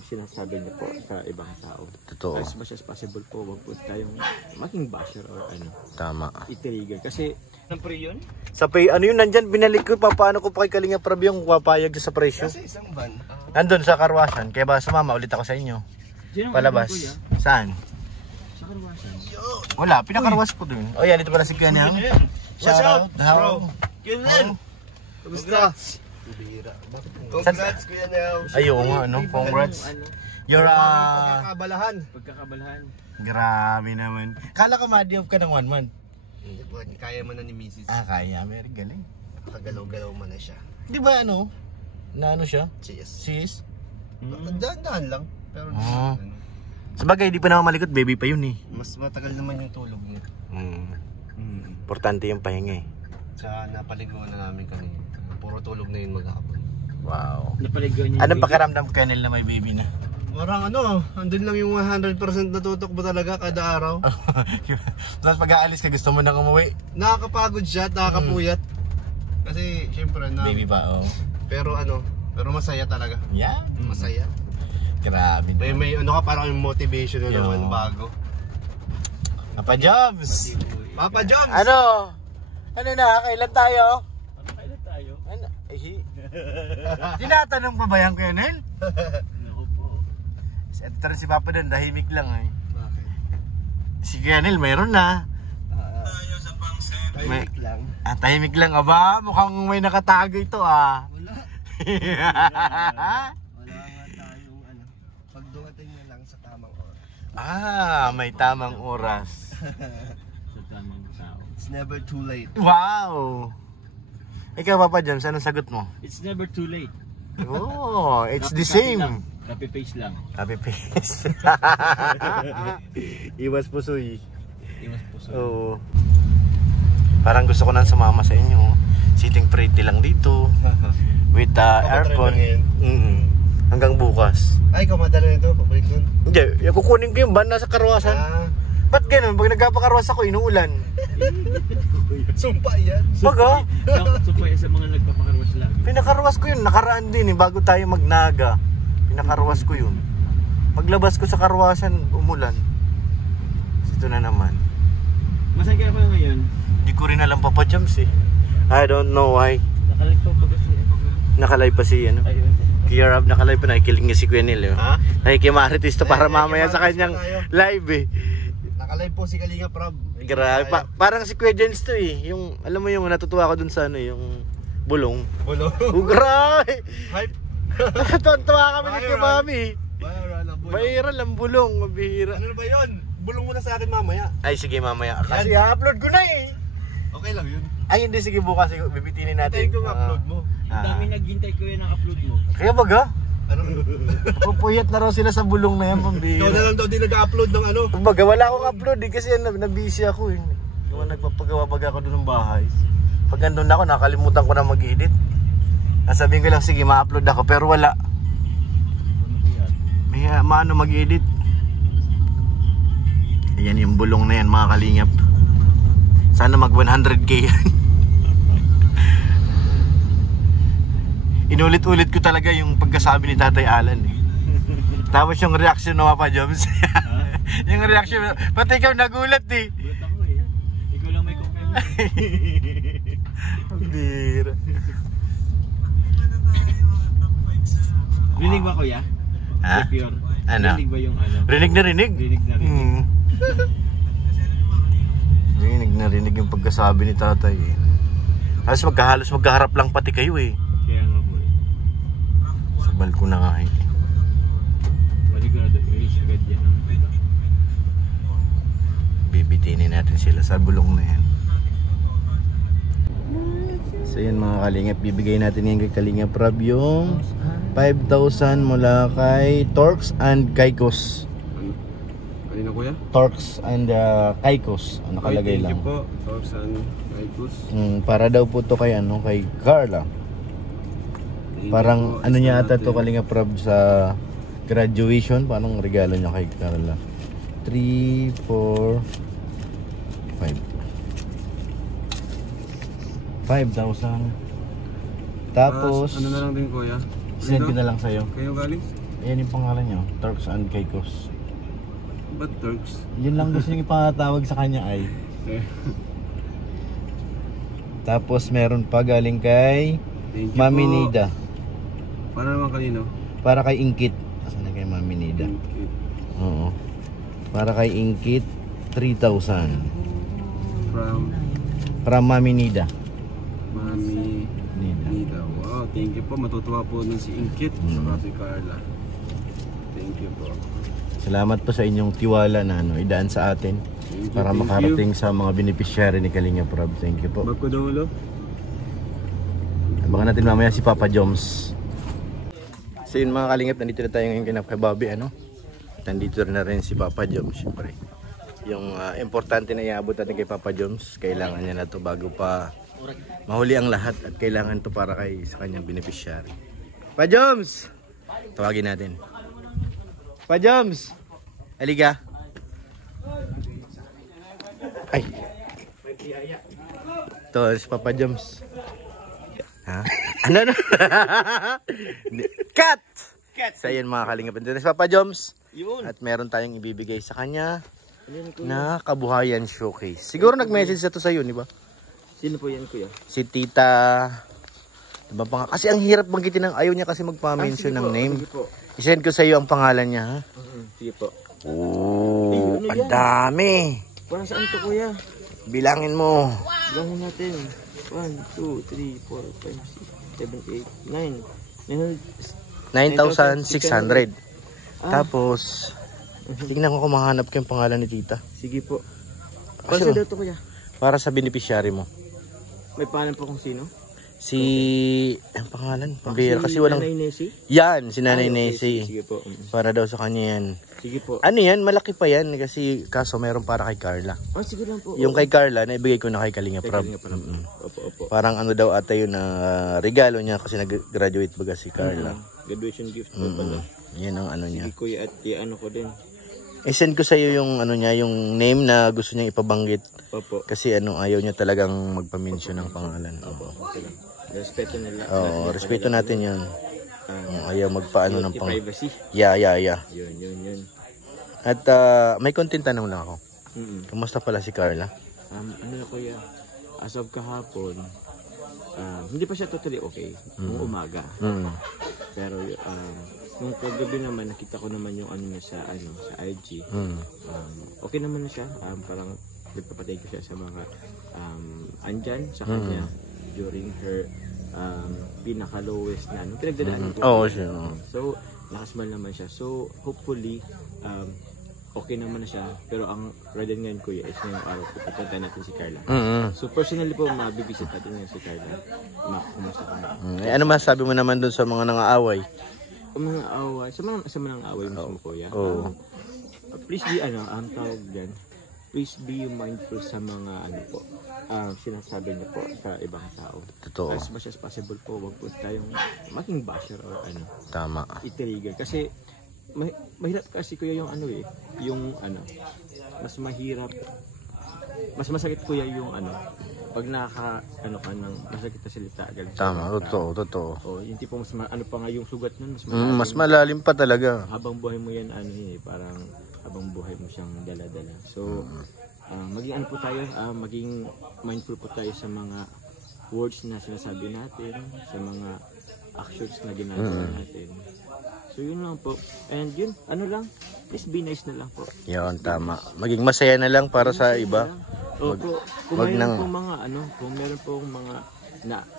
sinasabi niya po sa ibang tao. Totoo. As much as possible po, wag po tayong maging basher or ano. Tama. I-trigger. Kasi, ano po yun? Sa pay, ano yun, nandyan, binalik ko, paano ko pa kay Kalinga Prab yung papayag sa presyo? Kasi isang van. Nandun sa karwasan, kaya ba sumama ulit ako sa inyo? Palabas. Saan? Sa karwasan. Wala, pinakarwas ko dun. O yan, ito pala si Kanyang. What's up, bro? How? Kailan? Kamusta? Congrats, Kuya Nel. Ayaw nga, ano? Congrats. You're Pagkakabalahan. Grabe naman. Kala ko ma-off ka ng 1 month. Hindi po, kaya mo na ni Mrs. Kaya. Very galing. Nakagalaw-galaw mo na siya. Di ba ano? Na ano siya? Cheers. Sis? Dahan-dahan lang. Pero Sabagay, di pa naman malikot. Baby pa yun eh. mas matagal naman yung tulog niya. Importante yung pahinga eh. Sa napaliguan na namin kanina. Puro tulog na yun maghapon. Wow. Napaligaw niya. Anong pakiramdam Kennel na may baby na? Parang ano, andun lang yung 100% natutok ba talaga kada araw? Tapos pag-aalis ka, gusto mo nang umuwi? Nakakapagod siya, nakakapuyat. Kasi syempre na Baby pa, oh. pero masaya talaga. Yeah. Masaya. Grabe na. May ano ka, parang yung motivation na naman bago. Papa Jobs! Papa Joms! Ano? Ano na? Kailan tayo? Kailan tayo? Ano? Tinatanong pa ba yan, Kennel? Naku po. Ito rin si Papa doon, tahimik lang eh. Bakit? Si Kennel, mayroon na. Tahimik lang. Tahimik lang. Aba, mukhang may nakatago ito ah. Wala. Wala nga tayong ano. Pagdumating na lang sa tamang oras. May tamang oras. Sa tamang tao. It's never too late. Wow! Ikaw, Papa James, anong sagot mo? It's never too late. Oh, it's the Copy same. lang. Copy paste lang. Happy face. Iwas pusoy. Iwas puso. Oo. Parang gusto ko nang sumama sa inyo. Sitting pretty lang dito. With aircon. Hanggang bukas. Ay, kamadala nito, pabalik dun. Hindi, kukunin ko yung van nasa karwasan. Ba't ganun? Pag nagpapakarwas ako, inuulan. Sumpa yan. Baga? Sumpay sa mga nagpapakarwas lang. Pinakarwas ko yun. Nakaraan din bago tayo magnaga. Pinakarwas ko yun. Paglabas ko sa karwasan, umulan. Ito na naman. Masan kaya pa ngayon? Hindi ko rin alam Papa James eh. I don't know why. Nakalive pa kasi. Nakalive pa si ano. Kaya Rob nakalive pa, nakikiling niya si Quenil eh. Nakikimaritis to para mamaya sa kanyang live eh. Nakalive po si Kalinga Prab. Grabe. Parang si Kuya Jens to eh. Yung, alam mo yung natutuwa ko dun sa ano, yung bulong. Bulong? Grabe! Hype? Tuwa kami ni Kuya Mami. Viral ang bulong. Viral ang bulong, mabihira. Ano ba yun? Bulong mo na sa akin mamaya. Ay sige mamaya. Kasi i-upload ko na eh. Okay lang yun. Ay hindi, sige bukas bibitinin natin. Hintayin ko upload mo. Ang dami naghintay ko yan ang upload mo. Kaya baga? Ano? Pupuyat na raw sila sa bulong na yan, pambihira. Ikaw na lang daw di nag-upload ng ano. Baga wala akong upload eh kasi na-busy ako eh. Nagpapagawa baga ako doon ng bahay. Pag andun ako, nakalimutan ko na mag-edit. Nasabihin ko lang, sige ma-upload ako pero wala. Kaya maano mag-edit. Ayan yung bulong na yan mga kalingap. Sana mag 100k yan. Inulit-ulit ko talaga yung pagkasabi ni Tatay Alan eh. Tapos yung reaction ng Papa Jobs. Yung reaction, pati ikaw nagulat eh. Gulat ako eh. Ikaw lang may comment. Bira. Rinig ba kuya? Ha? Pure. Ano? Rinig ba yung ano? Rinig na rinig? Rinig na rinig. Rinig yung pagkasabi ni Tatay eh. Halos magkaharap lang pati kayo eh. Kaya nga po eh. Sa balkon na nga eh. Maligado, i-reach agad yan. Bibitinin natin sila sa bulong na yan. So yan mga kalingap, bibigay natin yan kay Kalingap Rob yung 5,000 mula kay Torx and Kaikos. Kanina kuya? Torx and Kaikos, nakalagay lang. Thank you po, Torx and Kaikos. Para daw po to kay ano, kay Carla. Parang ano niya ata to Kalingap Rob sa graduation, parang regalo niya kay Carla. 3, 4, 5,000. Tapos ano na lang din kuya? send ko na lang sa'yo. Kayo galing? Ayan yung pangalan niya, Turks and Caicos. Ba't Turks? Yun lang gusto niyang ipatawag sa kanya ay. Tapos meron pa galing kay Thank you Mami po. Nida. Para naman kanino? Para kay Inkit. Asan na kay Mami Nida? Oo. Para kay Inkit, 3,000. From Mami Nida. Mami Nida. Nida. Wow, thank you po. Matutuwa po nun si Inkit sa si Carla. Thank you po. Salamat po sa inyong tiwala na idaan sa atin para makarating sa mga beneficiary ni Kalinga Prab. Thank you po. Magkudulo. Abangan natin mamaya si Papa Joms. So yun mga kalingap, nandito na tayo ngayon kay Bobby, ano? Nandito na rin si Papa Joms, syempre. Yung importante na iabot natin kay Papa Joms, kailangan niya na to bago pa mahuli ang lahat at kailangan to para kay sa kanyang beneficiary. Papa Joms! Tawagin natin. Papa Joms! Aliga! Ay! Ito si Papa Joms. Ha? Ano? Cut! So yun mga kalingap, nandito si Papa Joms. At meron tayong ibibigay sa kanya na kabuhayan showcase. Siguro nag-message na to sa'yo, di ba? Sino po yan, kuya? Si Tita... Diba pa nga? Kasi ang hirap banggitin ng ayaw niya kasi magpa-mention ng name. Sige po. I-send ko sa'yo ang pangalan niya, ha? Sige po. Oh, ang dami! Parang saan to, kuya? Bilangin mo. Bilangin natin. 1, 2, 3, 4, 5, 6, 7, 8, 9. 9,600. Tapos, tignan ko kung mahanap ko yung pangalan ni Tita. Sige po. Kasi Kasi daw to, kuya. para sa beneficiary mo. May pangalan po kung sino? Si... ang pangalan? Pambihira kasi walang... Nanay Nessie? Yan, si Nanay Okay, Nessie. Sige po. Para daw sa kanya yan. Sige po. Ano yan? Malaki pa yan. Kasi kaso meron para kay Carla. Oh, sige lang po. Yung kay Carla, naibigay ko na kay Kalinga Kay Prab. Kalinga Prab. Opo, opo. Parang ano daw ata yun na regalo niya kasi nag-graduate baga si Carla. Graduation gift po pala. Yan ang ano niya. Sige, kuya, at ano ko din. I-send ko sa iyo yung ano niya, yung name na gusto niya ipabanggit. Opo. Kasi ano, ayaw niya talagang magpa-mention ng pangalan. Okay lang. Respeto nila. Oo, respeto natin yun. Ayaw magpaano ng pang... privacy. Yeah. Yun. At may konting tanong lang ako. Kumusta pala si Carla? Ano na, kuya? As of kahapon, hindi pa siya totally okay. Nung umaga. Pero nung kagabi naman, nakita ko naman yung ano niya sa IG. Okay naman na siya. Parang nagpapatay ko siya sa mga andyan sa kanya during her pinaka-lowest na pinagdadaanan ko. Oo, siya. So, nakasmal naman siya. So, hopefully, okay naman na siya. Pero ang rather ngayon, kuya, is ngayong araw pupunta natin si Carla. So, personally po, mabibisit natin ngayon si Carla. Kumusta ka na? Ano masabi mo naman dun sa mga nangaaway? Mga away, sa mga away mo, kuya. Please be, ang tawag dyan, please be mindful sa mga, sinasabi niyo po sa ibang tao. Totoo. As much as possible po, wag po tayong maging basher or Tama. i-trigger. Kasi, mahirap kasi kuya yung mas mahirap, mas masakit kuya yung pag ka ng masakit na salita. Tama, totoo. O, yung tipo mas pa nga yung sugat nun, Mas malalim pa talaga. habang buhay mo yan, parang habang buhay mo siyang dala-dala. So, maging po tayo, maging mindful po tayo sa mga words na sinasabi natin, sa mga actions na ginagawa natin. So, yun lang po. And yun, please be nice na lang po. Yun, tama. Maging masaya na lang para sa iba. Opo, kung meron pong mga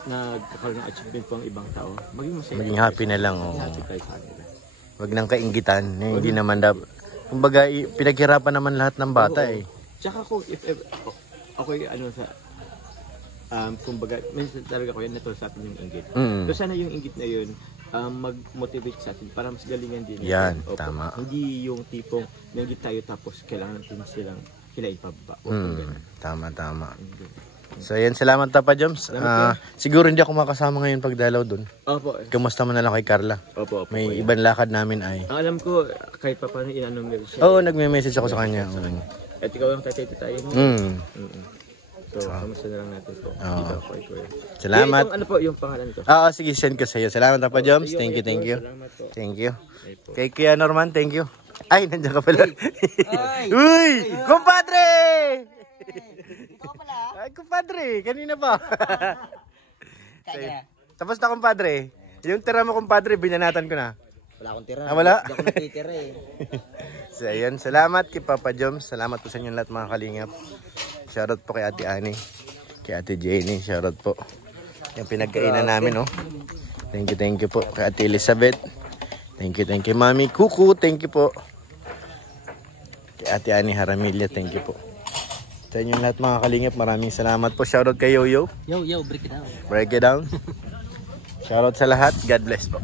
nagkakaroon ng achievement po ang ibang tao, maging masaya. Maging happy na lang. Happy tayo sa kanila. Wag nang kainggitan. Hindi naman kumbaga, pinaghirapan naman lahat ng bata eh. Tsaka kung if ever, kumbaga, minsan talaga ko yan, natuloy sa atin yung inggit. So sana yung inggit na yun, mag-motivate sa atin para mas galingan din. Yan, tama. Hindi yung tipong nanggit tayo tapos kailangan natin sila ipababa. Tama. So yan, salamat Papa Joms. Siguro hindi ako makasama ngayon pagdalaw dun. Opo. Kamusta mo na lang kay Carla? Opo. May ibang lakad namin ay. Alam ko, kahit pa paano inanong siya. Oo, nagme-message ako sa kanya. At ikaw yung tatay tayo mo. So, So, kamusta na lang natin po. Oo. Dito ako, Kuya. Salamat. Itong ano po, yung pangalan ko. Oo, sige, send ko sa iyo. Salamat Papa Joms. Ayun, Thank you, ito, thank you. Salamat po. Thank you. Ay po. Kay Kuya Norman, thank you. Ay, nandiyan ka pala. Uy! Kumpadre! Ay, kumpadre, kanina pa. Tapos na kumpadre. Yung tira mo kumpadre, binanatan ko na. Wala akong tira. Wala? Hindi ako natitira eh. So, ayan. Salamat kay Papa Joms. Salamat po sa inyo lahat mga kalingap. Shoutout po kay Ate Annie. Kay Ate Jenny. Shoutout po. Yung pinagkainan namin, oh. Thank you po. Kay Ate Elizabeth. Thank you, Mami Kuku. Thank you po. Kay Ate Annie Haramilya. Thank you po. Sa inyo lahat mga kalingap. Maraming salamat po. Shoutout kay Yoyo. Yo, break it down. Break it down. Shoutout sa lahat. God bless po.